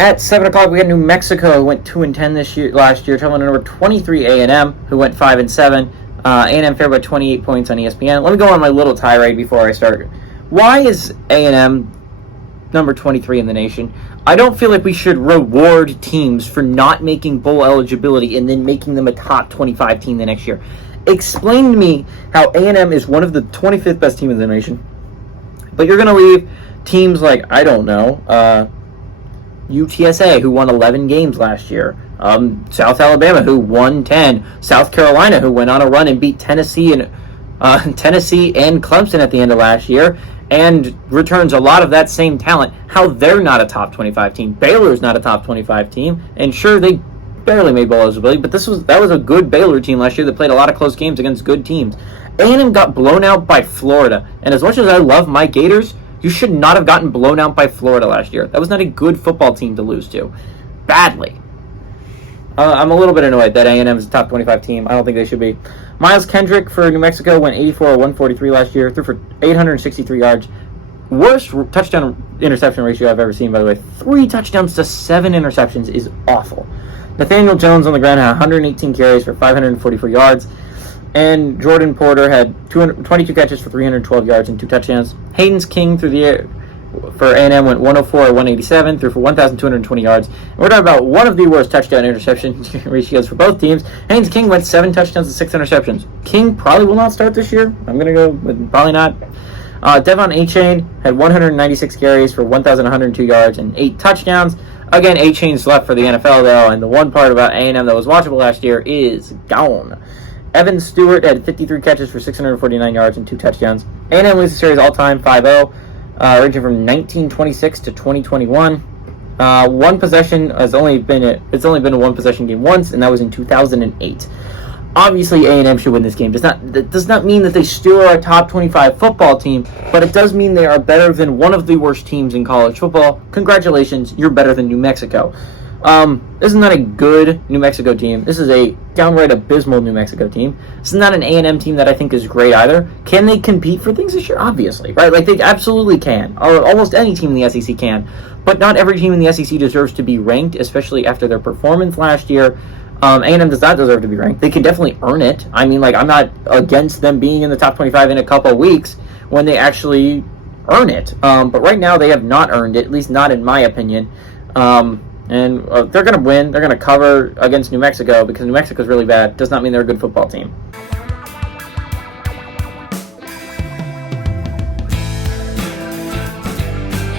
At 7 o'clock, we got New Mexico, who went 2-10 last year, traveling to number 23 A&M, who went 5-7. A&M favored by 28 points on ESPN. Let me go on my little tirade before I start. Why is A&M number 23 in the nation? I don't feel like we should reward teams for not making bowl eligibility and then making them a top 25 team the next year. Explain to me how A&M is one of the 25th best teams in the nation, but you're going to leave teams like, I don't know, UTSA, who won 11 games last year, South Alabama, who won 10, South Carolina, who went on a run and beat Tennessee and Clemson at the end of last year, and returns a lot of that same talent. How they're not a top 25 team. Baylor's not a top 25 team, and sure, they barely made bowl eligibility, but that was a good Baylor team last year that played a lot of close games against good teams. A&M got blown out by Florida, and as much as I love my Gators, you should not have gotten blown out by Florida last year. That was not a good football team to lose to. Badly. I'm a little bit annoyed that A&M is a top 25 team. I don't think they should be. Miles Kendrick for New Mexico went 84-143 last year, threw for 863 yards. Worst touchdown-interception ratio I've ever seen, by the way. 3 touchdowns to 7 interceptions is awful. Nathaniel Jones on the ground had 118 carries for 544 yards. And Jordan Porter had 22 catches for 312 yards and 2 touchdowns. Hayden King through the air for A&M went 104-187, threw for 1,220 yards. And we're talking about one of the worst touchdown-interception ratios for both teams. Hayden King went 7 touchdowns and 6 interceptions. King probably will not start this year. I'm going to go with probably not. Devon Achane had 196 carries for 1,102 yards and 8 touchdowns. Again, Achane's left for the NFL, though, and the one part about A&M that was watchable last year is gone. Evan Stewart had 53 catches for 649 yards and 2 touchdowns. A&M leads the series all-time 5-0, ranging from 1926 to 2021. One possession it's only been a one-possession game once, and that was in 2008. Obviously, A&M should win this game. That does not mean that they still are a top 25 football team, but it does mean they are better than one of the worst teams in college football. Congratulations, you're better than New Mexico. This is not a good New Mexico team. This is a downright abysmal New Mexico team. This is not an A&M team that I think is great either. Can they compete for things this year? Obviously, right? Like, they absolutely can. Or almost any team in the SEC can. But not every team in the SEC deserves to be ranked, especially after their performance last year. A&M does not deserve to be ranked. They can definitely earn it. I mean, like, I'm not against them being in the top 25 in a couple of weeks when they actually earn it. But right now, they have not earned it, at least not in my opinion. And they're going to win. They're going to cover against New Mexico because New Mexico is really bad. Does not mean they're a good football team.